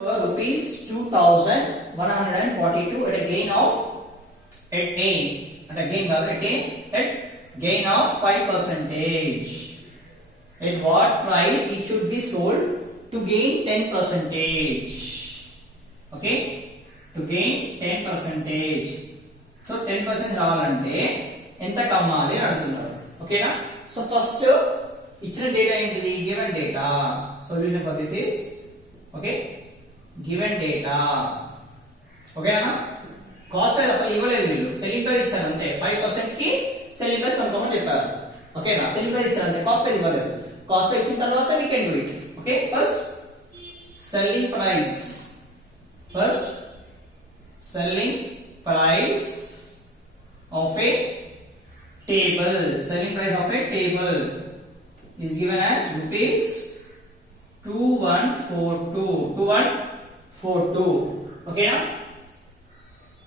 rupees 2142 at a gain of at gain of 5 percentage. At what price it should be sold to gain 10 percentage? Okay, to gain 10 percentage. So 10% రావాలంటే ఎంత కమ్మాలి అని అడుగుతున్నారు. ఓకేనా? So first ఇచ్చిన డేటా ఏంటిది? Given data. Solution for this is okay given data. ఓకేనా? Cost price అసలు ఇవ్వలేదు వీళ్ళు, సెల్లింగ్ ప్రైస్ ఇచ్చారు అంతే. 5% కి సెల్లింగ్ ప్రైస్ కనుక్కోమని చెప్పారు. ఓకేనా? సెల్లింగ్ ప్రైస్ ఇచ్చారు అంతే, కాస్ట్ ప్రైస్ ఇవ్వలేదు. కాస్ట్ ప్రైస్ ఇచ్చిన తర్వాత we can do it. Okay, first selling price. First selling price of a table. Selling price of a table is given as rupees 2142. Okay now?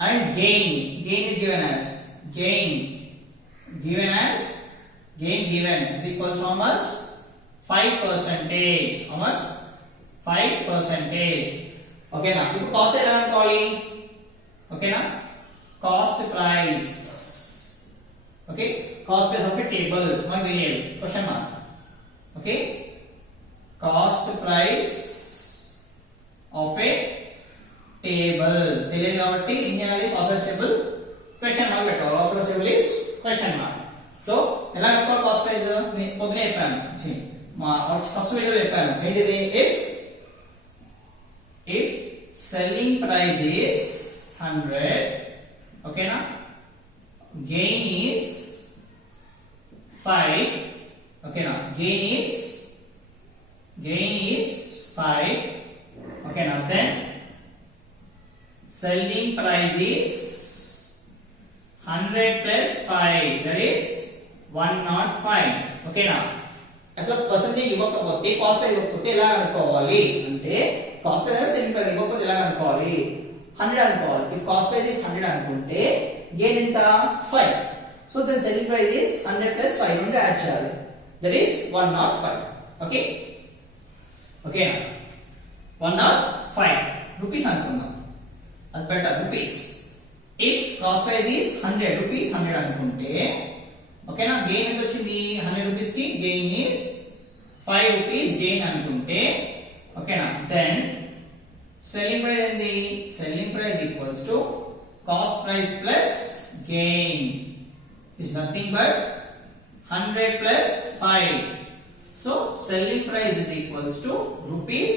And gain is given as gain is equals to how much? 5%. How much? 5%. Okay now? Ipu cost ఎలా అనుకోవాలి? Okay na? Cost price. Okay, cost price of a table. One real question mark. Okay, cost price of a table. తెలియదు కాబట్టి ఏం చేయాలి? cost price table question mark పెట్టాలి. cost price table is question mark. So ఎలా అనుకోవాలి cost price? నేను పొద్దునే చెప్పాను, మా ఫస్ట్ వీడియోలో చెప్పాను. ఏంటిది? if selling price is 100, okay na, gain is 5, okay na, gain is 5, okay na, then selling price is 100 plus 5, that is 105, okay na. అసలు పర్సెంటేజ్ ఇవ్వకపోతే కాస్ట్ ప్రైస్ ఇవ్వకపోతే ఎలా అనుకోవాలి అంటే, కాస్ట్ ప్రైస్ సెల్లింగ్ ప్రైస్ ఇవ్వకపోతే ఎలా అనుకోవాలి? 100 అనుకోవాలి. if cost price is 100 అనుకుంటే gain ఎంత? 5. so then selling price is 100 plus 5 నుండి యాడ్ చేయాలి, that is 105. okay okay na 105 rupees అనుకుందాం, అది better. rupees if cost price is 100 rupees 100 అనుకుంటే ఓకేనా, gain ఎంత వచ్చింది? 100 rupees కి gain is 5 rupees gain అనుకుంటే ఓకేనా, then selling price ఏంది? selling price equals to cost price plus gain is nothing but 100 plus 5. so selling price is equals to rupees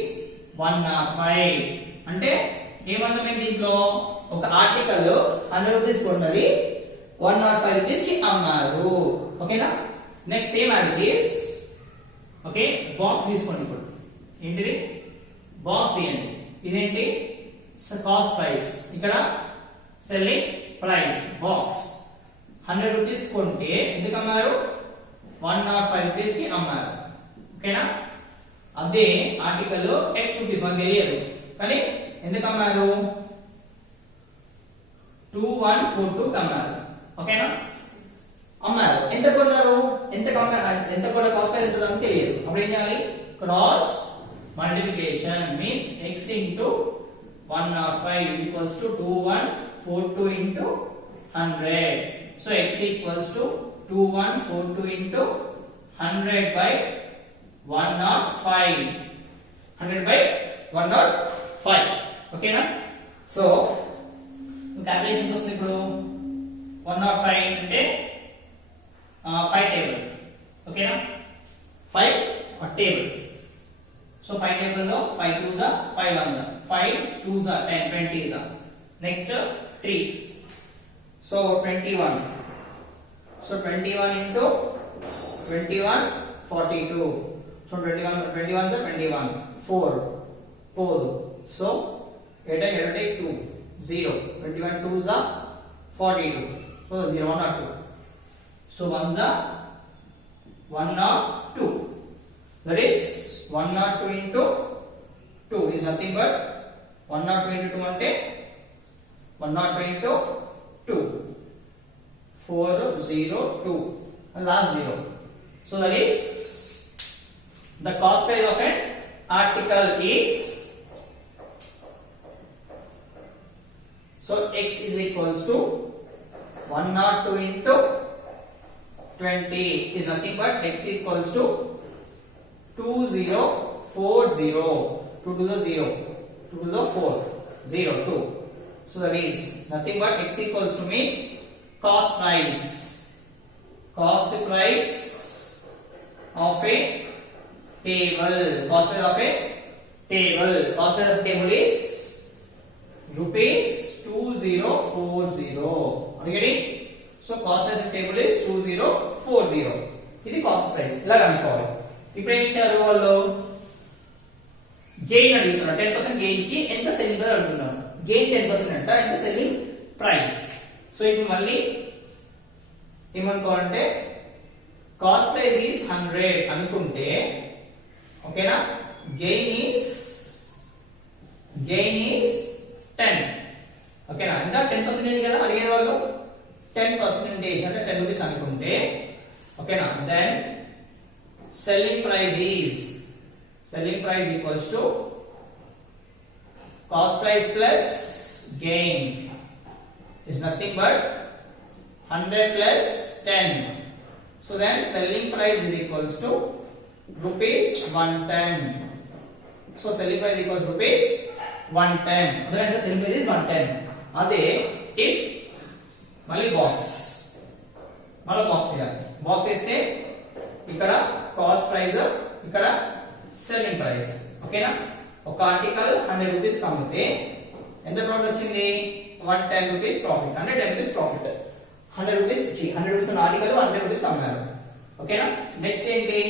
105. అంటే ఏమర్థమైంది? దీంట్లో ఒక ఆర్టికల్ 100 రూపీస్ కొన్నది 105 రూపీస్ కి అమ్మారు. ఓకేనా? Next same as it is. Okay, box తీసుకోండి. ఇప్పుడు ఏంటిది? బాక్స్ తీయండి. ఇదేంటి? కాస్ట్ ప్రైస్, ఇక్కడ సెల్లింగ్ ప్రైస్. బాక్స్ 100 రూపీస్ కొంటే ఎందుకు అమ్మారు? 105 రూపీస్ కి అమ్మారు. ఓకేనా? అదే ఆర్టికల్ x రూపీస్ మనకు తెలియదు, కానీ ఎందుకు అమ్మారు? 2142 కి అమ్మారు. ఓకేనా? అమ్మారు. ఎంత కొన్నారు? ఎంత కొన్న కాస్ట్ ప్రైస్ ఎంత అని తెలియదు. అప్పుడు ఏం చేయాలి? Cross multiplication means x into 105 is equals to 2142 into 100. so x equals to 2142 into 100 by 105. 100 by 105. okay na? so calculation ఎంత వస్తుంది ఇప్పుడు? 105 అంటే 5 టేబుల్. ఓకేనా? 5 టేబుల్. so 5 table లో 5 2s are 5 1s are 5 2s are 10 20s are. next 3, so 21. so 21 into 21 42. so 21 21 is 21 4 so 8 take 2 0. 21 2s are 42. so 0 1 or 2. so 1s are 1 or 2, that is 102 into 2 is nothing but 102 into 2 అంటే 102 into 2 402 and last 0. so that is the cost price of an article is So x is equals to 102 into 20 is nothing but x equals to 2040. 2 to the 0, 2 to the 4, 0, 2. So that is nothing but x equals to means cost price. Cost price of a table. Cost price of a table. Cost price of a table is rupees 2040. Are you getting? So cost price of a table is 2040. ఇది cost price ఇలా కనుక్కోవాలి. ఇప్పుడు ఏం ఇచ్చారు వాళ్ళు గెయిన్ అడుగుతున్నారు. 10% గెయిన్ కి ఎంత సెల్లింగ్ ప్రైస్ అడుగుతున్నారు. గెయిన్ 10% అంట, ఎంత సెల్లింగ్ ప్రైస్. సో ఇప్పుడు మళ్ళీ ఏమనుకోవాలంటే కాస్ట్ ప్రైస్ ఈస్ 100 అనుకుంటే ఓకేనా, గెయిన్ ఈస్ 10. ఓకేనా, ఇంకా 10% కదా అడిగే వాళ్ళు. 10% అంటే 10 రూపీస్ అనుకుంటే ఓకేనా, then selling price equals to cost price plus gain is nothing but 100 plus 10. So then selling price is equals to rupees 110. So selling price equals rupees 110. Then the selling price is 110. Ade if mali box వేస్తే ఇక్కడ cost price, ఇక్కడ selling price. ఓకేనా, ఒక ఆర్టికల్ 100 రూపీస్ అమ్మితే ఎంత ప్రాఫిట్ వచ్చింది? 110 rupees profit, అంటే 10 rupees profit. 100 రూపీస్ 100 రూపీస్ ఉన్న ఆర్టికల్ 100 రూపీస్ అమ్మారు. ఓకేనా, నెక్స్ట్ ఏంటి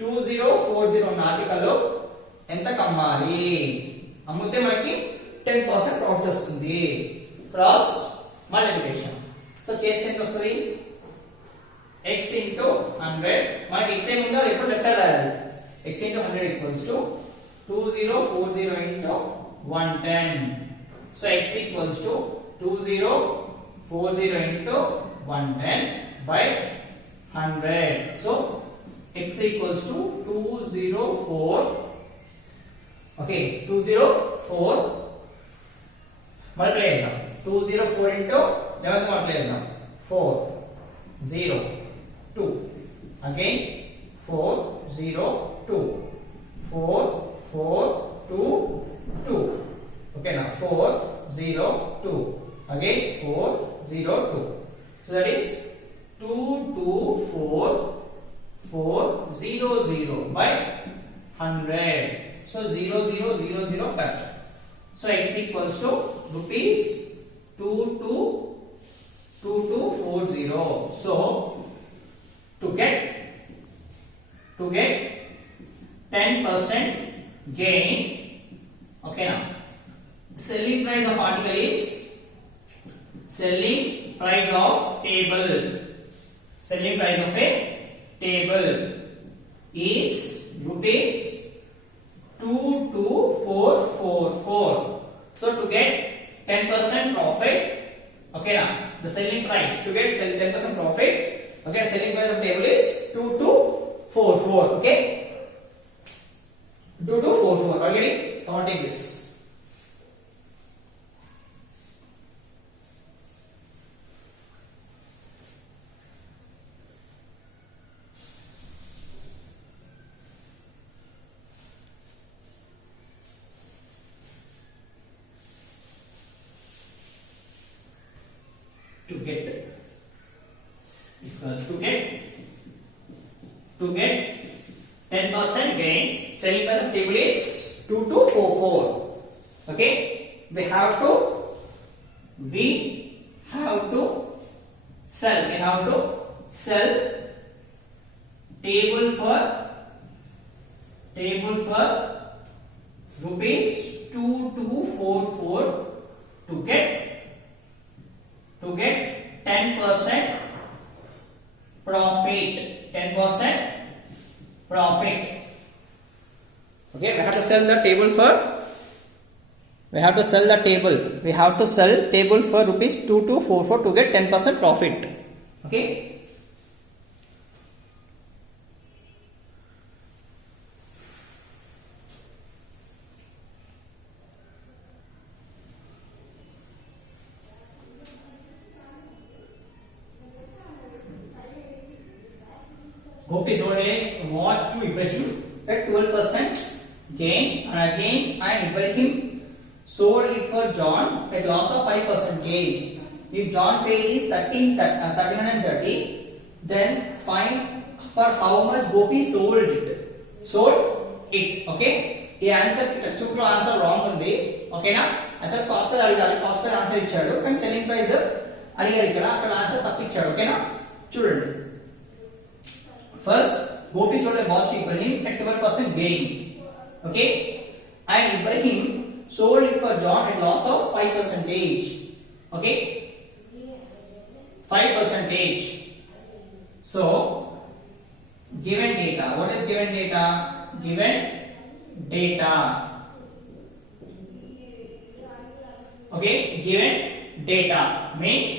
2040 ఉన్న ఆర్టికల్ ఎంత కమ్మాలి? అమ్మితే మనకి 10% ప్రాఫిట్ వస్తుంది. Cross multiplication. సో చేస్తే ఎంత వస్తుంది? x into 100. మనకి x ఏముందో అది ఎప్పుడు లెఫ్ట్ సైడ్ రాయాలి. x into 100 equals to 2040 into 110. So x equals to 2040 into 110 by 100. So x equals to 204. Okay, 204 multiply చేద్దాం. 204 into 11 multiply చేద్దాం. 4 0 2 again 4 0 2 4 4 2 2. Okay, now 4 0 2 again 4 0 2. So that is 224 400 by 100. So 0000 cut. So x equals to rupees 2240. So to get 10% gain, okay, now selling price of article is selling price of table. Selling price of a table is rupees 2244. So to get 10% profit, okay, now the selling price to get 10% profit, okay, selling price of table is 2244. Okay, 2244. Are you getting? Counting this. To get 10% gain, selling price of table is 2244. Okay, we have to sell table for rupees 2244 to get 10% profit. 10% profit. Okay, we have to sell the table for rupees 2244 to get 10% profit. Okay, Gopi sold a watch to Ibrahim at 12% gain, and again and Ibrahim sold it for John at loss of 5%. If John paid is 1330, then find for how much Gopi sold it. Okay. ఈ ఆన్సర్ కి టెక్స్ట్ లో answer wrong ఉంది. ఓకేనా? అసలు cost price అడిగారు, cost price answer ఇచ్చాడు, కానీ selling price అడిగాడు ఇక్కడ, అక్కడ ఆన్సర్ తప్పు ఇచ్చాడు. ఓకేనా? చూడండి. First Gopi sold a watch to Ibrahim at 12% gain. Okay? And Ibrahim sold it for John at loss of 5%. Okay? 5%. So, given data. What is given data? Given data. Okay? Given data means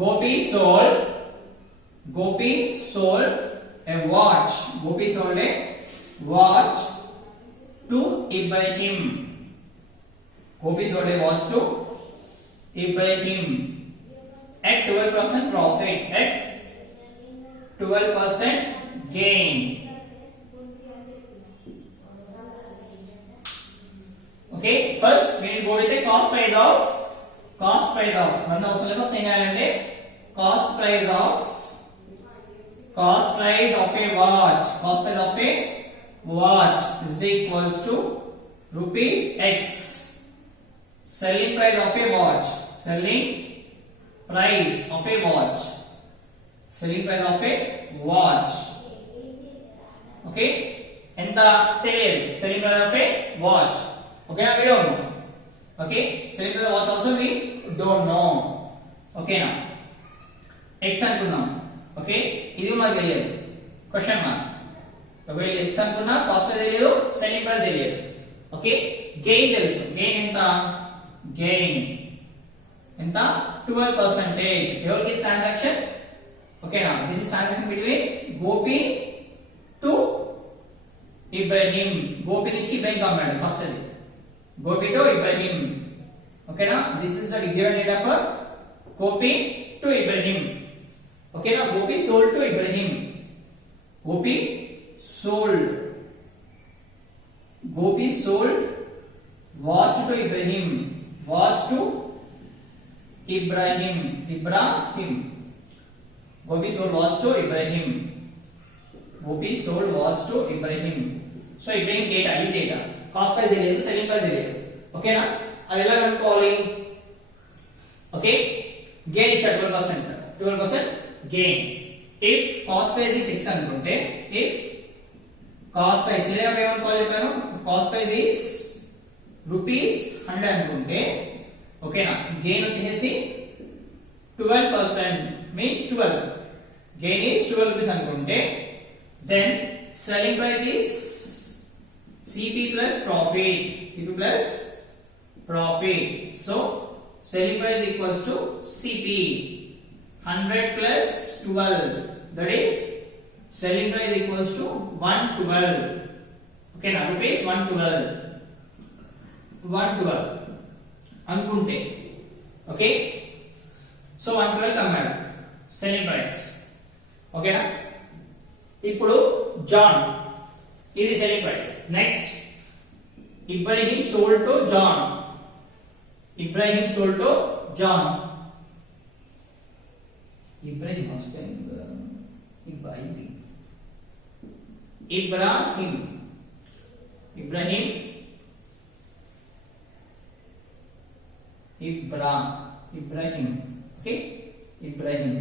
Gopi sold a watch. Gopi sold a watch to Ibrahim. Gopi sold a watch to Ibrahim at 12% profit, at 12% gain. Okay, first we will go with the cost price of మన సిలబస్ ఏంటంటే cost price of a watch is equals to rupees X. Selling price of a watch okay, ఎంత తెలియదు selling price of a watch. Okay, we don't know. Okay, selling price of a watch also we don't know. Okay na, X అనుకుందాం. Okay, ఇది మనకు తెలియదు, question mark. ఒకవేళ X అనుకున్నా cost price తెలియదు, selling price తెలియదు. ఓకే, గెయిన్ తెలుసు. Gain ఎంత 12%. ఎవరికి ట్రాన్సాక్షన్? ఓకేనా, this is transaction between Gopi to Ibrahim. Gopi నుంచి ఇబ్రహీం పంపాడు ఫస్ట్, అది గోపి టు ఇబ్రహీం. ఓకేనా, this is the given data for Gopi to Ibrahim. ఓకేనా, Gopi sold to Ibrahim. Gopi sold watch to Ibrahim. Gopi sold watch to Ibrahim. So Ibrahim data, ఈ data. కాస్ట్ ప్రైస్ తెలియదు, selling price తెలియదు. ఓకేనా, అది ఎలా కనుక్కోవాలి? ఓకే, గెయిన్ ఇచ్చాడు 12% gain. If cost price is 6 అనుకుంటే, ఇఫ్ కాస్ట్ ప్రైస్ తెలియక ఏమనుకోవాలి చెప్పాను, కాస్ట్ ప్రైస్ is రూపీస్ 100 అనుకుంటే, ఓకేనా, గెయిన్ వచ్చేసి 12% means 12. Gain is 12 rupees అనుకుంటే, then selling price is CP plus profit. So selling price equals to CP 100 plus 12, that is selling price equals to 112. Okay na, rupees 112 అనుకుంటే. Okay, so 112 కమ్మాడు selling price. ఓకేనా, ఇప్పుడు John, ఇది selling price. Next Ibrahim sold to John. Ibrahim okay, Ibrahim.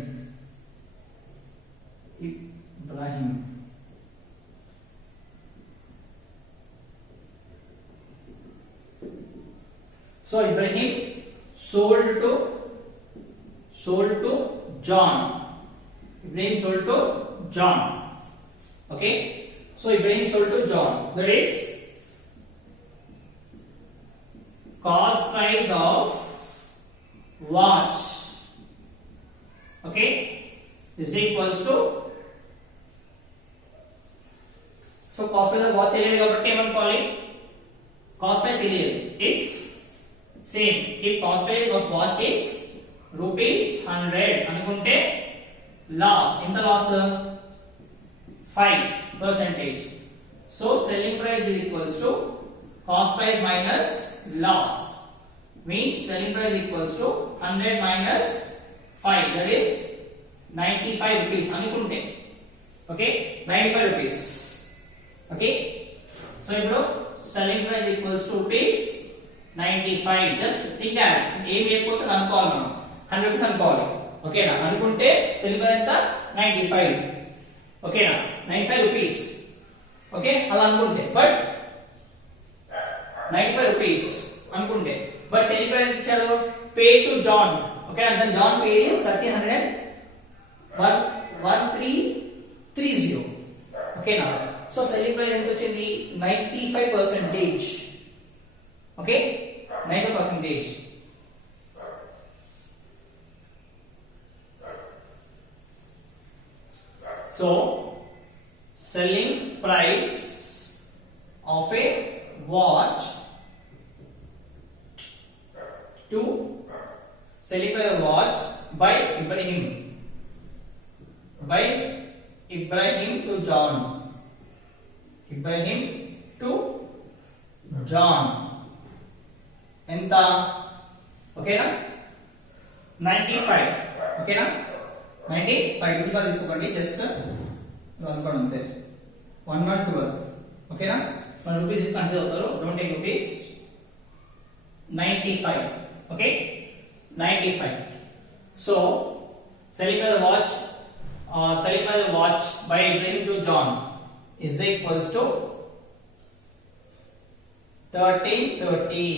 So Ibrahim sold to John. Okay, so Ibrahim sold to John, that is cost price of watch, okay, is equals to, so cost price of watch తెలియదు కాబట్టి ఏమనుకోవాలి, cost price తెలియదు. If cost price of watch is rupees 100 అనుకుంటే loss. In the loss 5 percentage. So selling price is equals to cost price minus loss. Means selling price equals to 100 minus 5, that is 95 rupees anukunte. Okay, 95 rupees. Okay, so ఇప్పుడు selling price equals to rupees 95. Just think as ఏమి ఎక్కువ అనుకోవాలి మనం 100 rupees అనుకోవాలి. ఓకేనా, అనుకుంటే selling price ఎంత 95. ఓకేనా, 95 rupees. ఓకే, అలా అనుకుంటే బట్ 95 rupees అనుకుంటే బట్ selling price ఎంత ఇచ్చాడు, pay to John. ఓకేనా, then John paid is 1330. ఓకేనా, సో selling price ఎంత వచ్చింది 95%. ఓకే, 90%. So selling price of a watch to selling price of watch by Ibrahim to John. Ibrahim to John. ఎంత, ఓకేనా 95. ఓకేనా 95 రూపీస్ తీసుకోకండి, జస్ట్ అనుకోండి అంతే. 112. ఓకేనా, 1 రూపీస్ కన్ఫ్యూజ్ అవుతారు, డోంట్ టేక్ రూపీస్. 95. ఓకే, 95. So selling price of watch by Ibrahim to John is equals to 1330.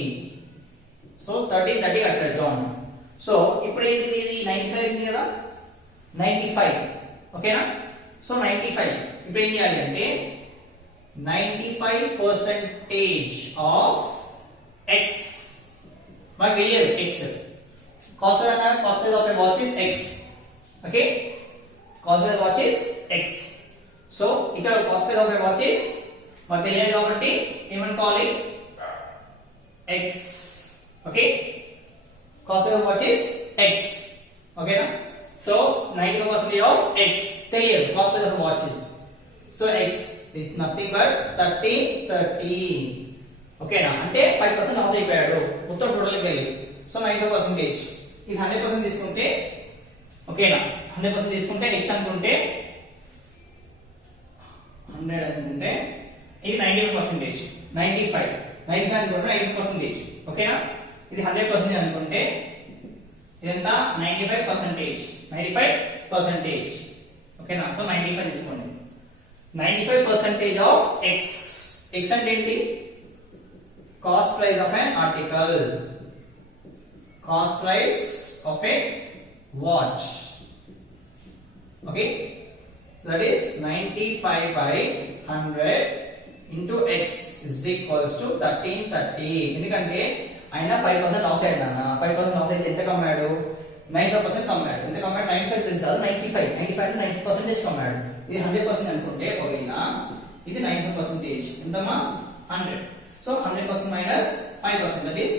సో 1330 కట్టాడు John. So ఇప్పుడు ఏంటిది, ఇది 95 ఉంది కదా, 95. ఓకేనా, సో 95 ఇప్పుడు ఏం చేయాలి అంటే 95% ఆఫ్ x. మనకు తెలియదు x. Cost of a watch is x. Okay, cost of a watch is x. So ఇక్కడ cost of a watch is మనకు తెలియదు కాబట్టి ఏమనుకోవాలి, x. Okay, cost of watch is x. ఓకేనా, సో 95% ఆఫ్ x తెలియదు, cost of watch is. So x is nothing but 1330. ఓకేనా, అంటే 5% లాస్ అయిపోయాడు మొత్తం టోటల్ వెళ్ళి. సో 95%. ఇది 100% తీసుకుంటే, ఓకేనా 100% తీసుకుంటే x అనుకుంటే 100 అనుకుంటే ఇది 95%. 95 అనుకుంటే 90%. ఓకేనా, ఇది 100% అనుకుంటే ఇదంతా 95%. ఓకేనా, సో 95 తీసుకోండి. 95% ఆఫ్ x. x అంటే ఏంటి, cost price of an article, cost price of a watch. Okay, that is 95 by 100 into x is equals to 1330. ఎందుకంటే ఆయన 5% లాస్ అయ్యాడు అన్న. 5% లాస్ అయితే ఎంత కమ్మాడు, 95% కమ్మాడు. ఎంత కమ్మాడు, 95 ప్లస్ కాదు 95 అంటే 90% కమ్మాడు. ఇది 100% అనుకుంటే ఒకవేళ ఇది 90%. ఎంతమా 100. సో 100% మైనస్ 5%, దట్ ఈస్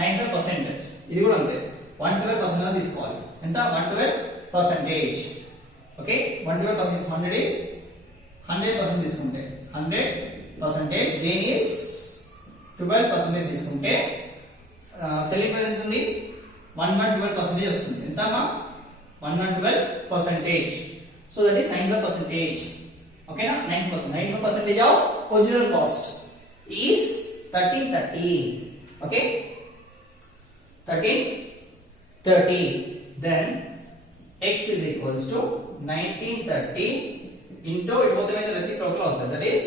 95%. ఇది కూడా అంతే, 112% గా తీసుకోవాలి. ఎంత, 112%. ఓకే, 112%. 100 is 100% తీసుకుంటే 100%. దేని ఇస్ 12% తీసుకుంటే సెల్లింగ్ ప్రైస్ ఎంత ఉంది, 112% వస్తుంది. ఎంతమా 112%. So that is 95%. ఓకేనా, 90%. 95% of original cost is 1330. Okay, 1330. Then x is equals to 1930 into both में reciprocal होता है, that is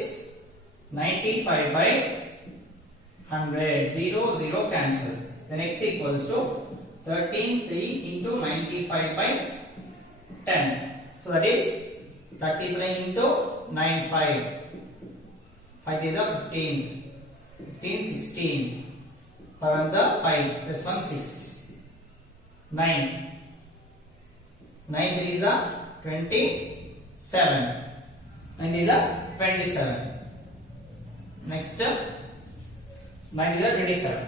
95 by 100. 0 cancel. Then x equals to 13.3 into 95 by 10. So that is 33 into 95. 5 is 15. 15, 16. 5 ones are 5 plus 1 6. 9. 9 3s are 27. 9 these are 27. Next 9 these are 27.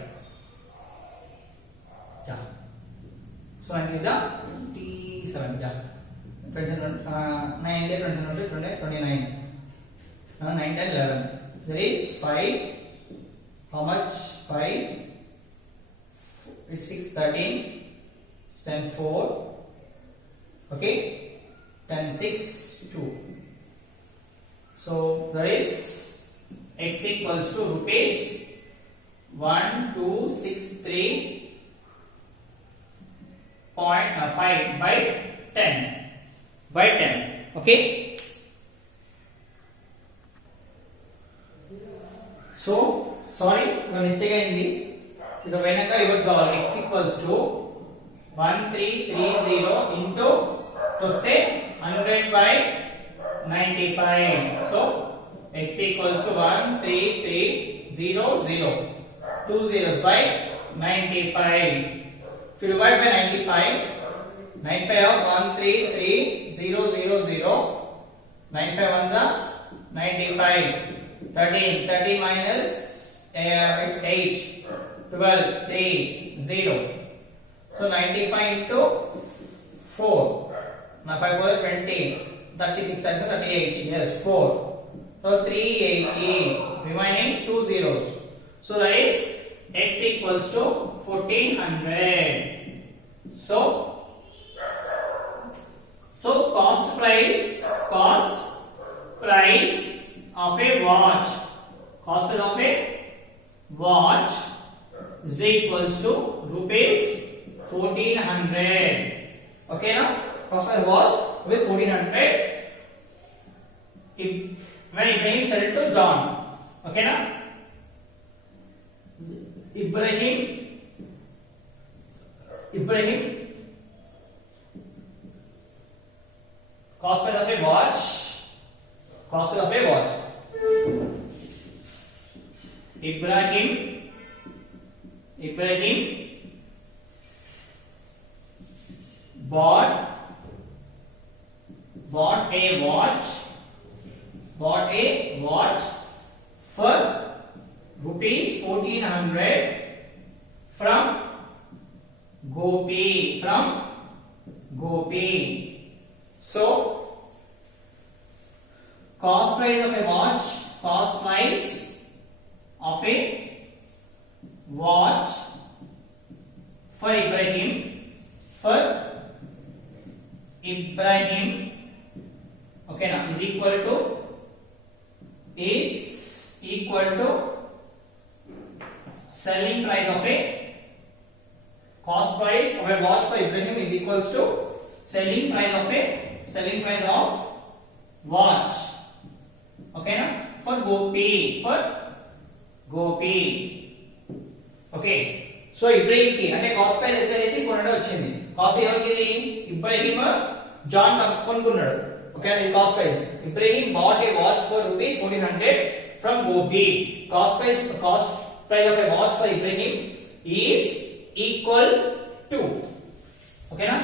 Yeah. So 9 these are 27. Yeah. 9 there 29. 9, 10, 11. There is 5. How much? 5. It's 6, 13. 10, 4. Okay. 10, 6, 2. So there is x equals to rupees 1263.5 by 10. By 10. Okay. So sorry, my mistake aindi. Ika venaka reverse kavali. X equals to 1330 into to stay 100 by 95. So x equals to 13300. 2 zeros by 95. If you divide by 95, 95 of 133000. 95 ones are 95. 13 minus it's 8. 12, 3, 0. So 95 into 4. Now 5 4 20. 36, that's 38. Yes, 4. So 380. Remaining 2 zeros. So that is x equals to 1400. So cost price of a watch. Cost price of a watch is equals to rupees 1400. Okay now? Cost price of watch is 1400. When Ibrahim sell it to John. Okay now? Ibrahim cost price of a watch Ibrahim bought a watch for rupees 1400 from Gopi. So cost price of a watch for Ibrahim okay now is equal to selling price of a cost price of a watch for Ibrahim is equals to selling price of watch. Okay now for Gopi. Okay. So Ibrahim ki ante cost price వచ్చేసి 400 వచ్చింది. కాస్ట్ ఎవరికి ఇది? ఇబ్రహీం జాన్ కొనుక్కున్నాడు. Okay, this cost price. Ibrahim bought a watch for rupees 1400 from Gopi. Cost price of a watch for Ibrahim is equal to okay na?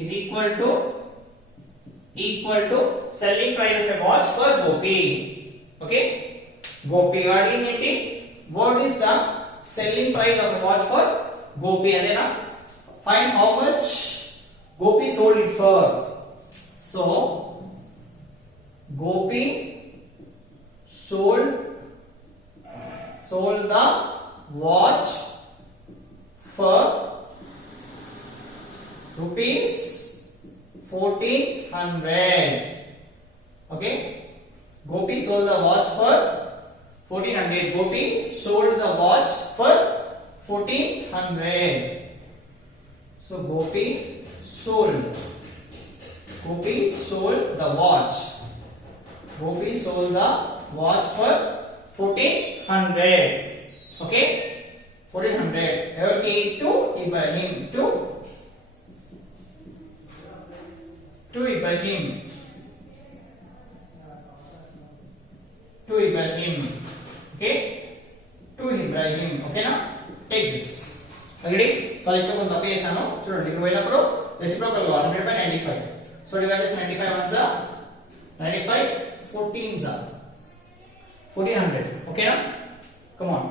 Is equal to selling price of a watch for Gopi. Okay? Gopi what is the selling price of a watch for Gopi? Adena find how much Gopi sold it for. So Gopi sold the watch for rupees 1400. Okay, Gopi sold the watch for 1400. Gopi sold the watch for 1400. So Gopi sold the watch. Gopi sold the watch for 1400. Okay, 1400. Okay, to Ibrahim. To Ibrahim. Okay, to Ibrahim. Okay na? Take this. Agree? So ఇక్కడ కొంత తప్పు చేశాను చూడండి. ఇక్కడ పోయినప్పుడు రెసిప్రోకల్ 100 by 95. So divide this 95 ones are 95 14s are 1400. Okay na? Come on.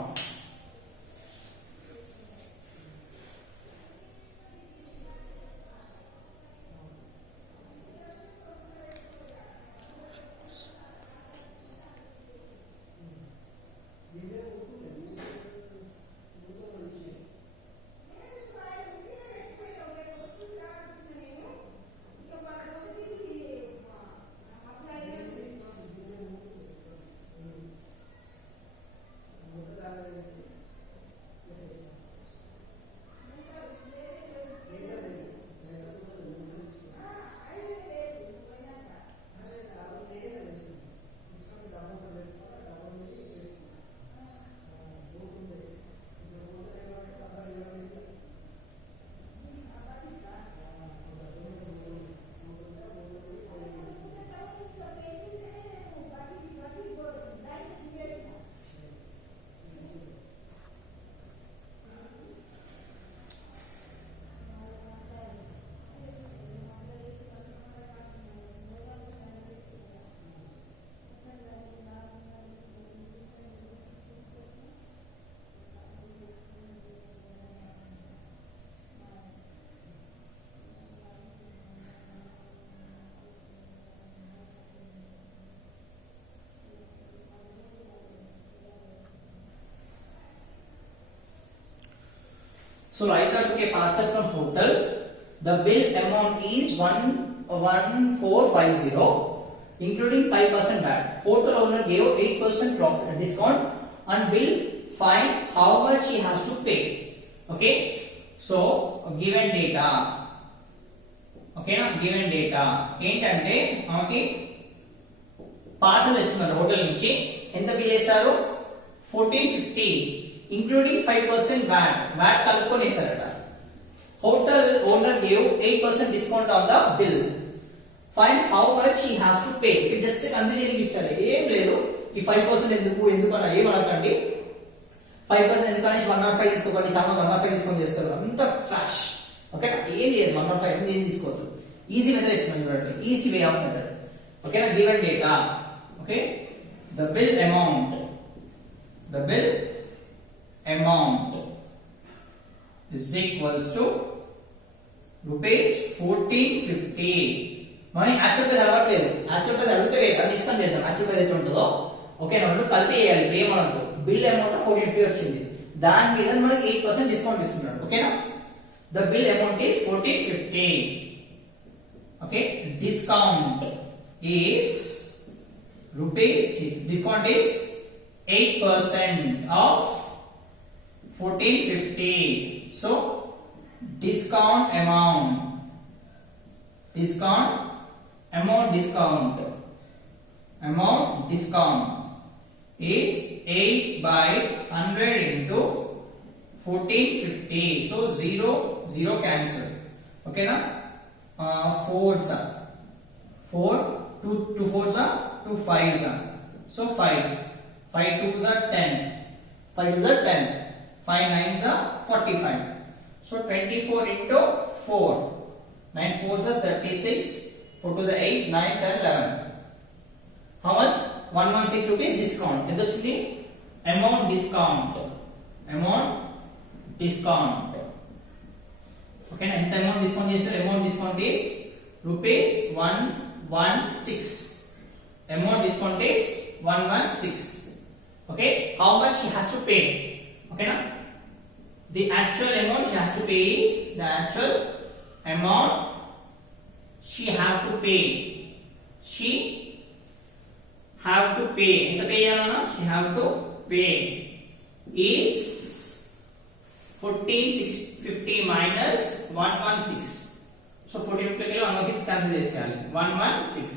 So write out okay parcel from hotel. The bill amount is 11450, including 5% VAT. Hotel owner gave 8% profit discount and will find how much he has to pay. Okay, so given data. Okay na, given data ఏంటంటే మనకి పార్సల్ తెచ్చుకున్నారు హోటల్ నుంచి. ఎంత బిల్ వేశారు? 1450 ఇంక్లూడింగ్ 5% VAT కలుపుకొని వేశారట. Hotel owner gave 8% discount on the bill. Find how much he has to pay. ఇది just confusion ఇచ్చారు, ఏం లేదు. ఈ 5% ఎందుకన్నా ఏం అడగండి. 5% ఎందుకని 105 తీసుకోకండి, చాలా 105 తీసుకొని చేస్తారు, అంత ఫ్లాష్. ఓకే, ఏం లేదు, 105 ఏం తీసుకోవద్దు. ఈజీ మెథడ్ చెప్తున్నాను చూడండి, ఈజీ వే ఆఫ్ మెథడ్. ఓకేనా, given data. Okay, the bill amount is equals to rupees 1450. మరి యాక్చువల్ గా అడగట్లేదు, యాక్చువల్ గా అడిగితే అది ఇస్తాం చేద్దాం. యాక్చువల్ గా ఎంత ఉంటుందో ఓకే రెండు కలిపి వేయాలి. ఏమనొద్దు, బిల్ అమౌంట్ 1450 వచ్చింది, దాని మీద మనకి 8% డిస్కౌంట్ ఇస్తున్నాడు. ఓకేనా, the bill amount is 1450. Okay, discount is rupees, discount is 8% of 1450. So discount amount discount is 8 by 100 into 1450. So 0 cancel. Okay na, 4s are 4, 2 4s are 2 5s are. So 5 2s are 10, 5 2s are 10, 5 9s are 45. So 24 into 4, 9 4s are 36, 4 to the 8, 9 10 11. How much? 116 rupees discount. ఎంత వచ్చింది? amount discount. Okay నా, ఎంత amount discount చేస్తారు? Amount discount is rupees 116. Amount discount is 116. Okay, how much she has to pay? Okay na, the actual amount she has to pay is the actual amount she have to pay. She have to pay. ఎంత పే చేయాలన్నా? she have to pay is 1450 minus 116. So 1450 లో 116 cancel చేయాలి. 116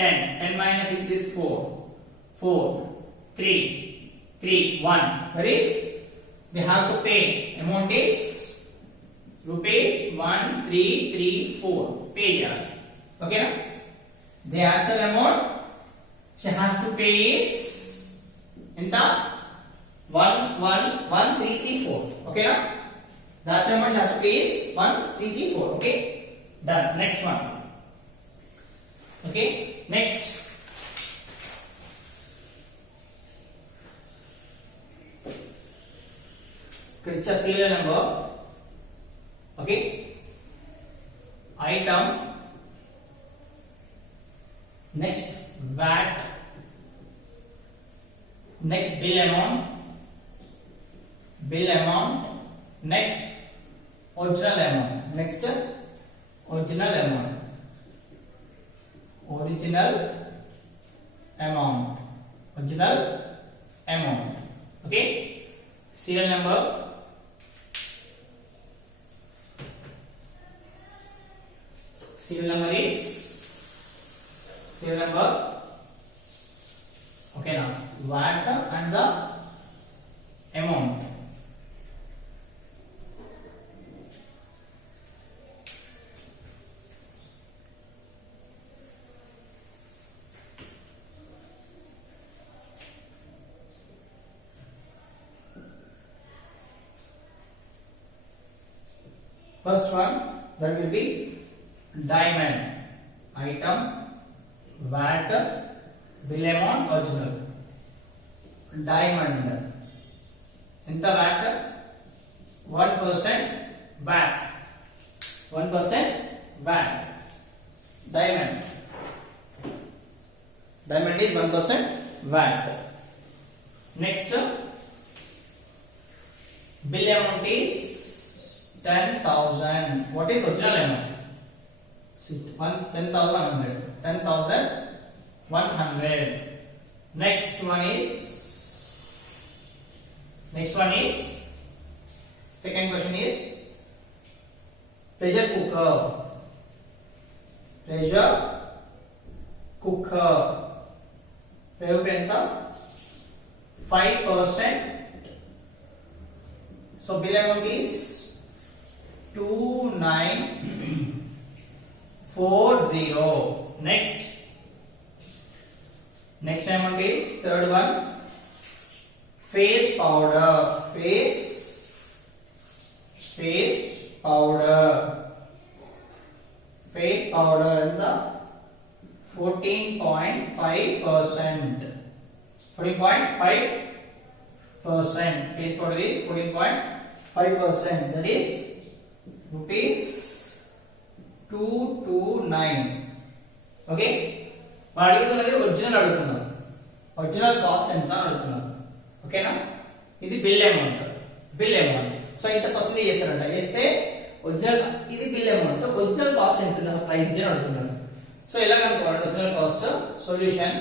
10 minus 6 is 4 3 1. That is, we have to pay. Amount is rupees 1334. Pay here. Okay na? The actual amount she has to pay is enta 1334. Okay na? The actual amount she has to pay is 1334. Okay, done. Next one. Okay, next. It's a serial number. Okay, item, next VAT, next bill amount, next original amount, original amount. Okay, serial number, okay now VAT and the amount. First one, that will be diamond. Item, VAT, bill amount, original. Diamond. Enta VAT? 1% VAT. 1% VAT. Diamond is 1% VAT. Next, bill amount is 10,000. What is original amount? 10,100. 10,100. Next one is second question is pressure cooker. Pressure ఎంత 5%. So bill amount is 2940. Next amount is third one, face powder. Face powder in the 14.5%. 14.5%. Face powder is 14.5%. That is rupees 229. Okay. వాడు అడుగుతున్నది ఒరిజినల్ అడుగుతున్నారు. Original cost ఎంత అడుగుతున్నారు. ఓకేనా? ఇది bill amount. So ఇంత పర్సెంటేజ్ చేస్తారంట. చేస్తే ఒరిజినల్ ఇది బిల్ అమౌంట్. ఒరిజినల్ కాస్ట్ ఎంత ప్రైస్ అని అడుగుతున్నారు. సో ఎలా కనుక్కోవాలి ఒరిజినల్ కాస్ట్? సొల్యూషన్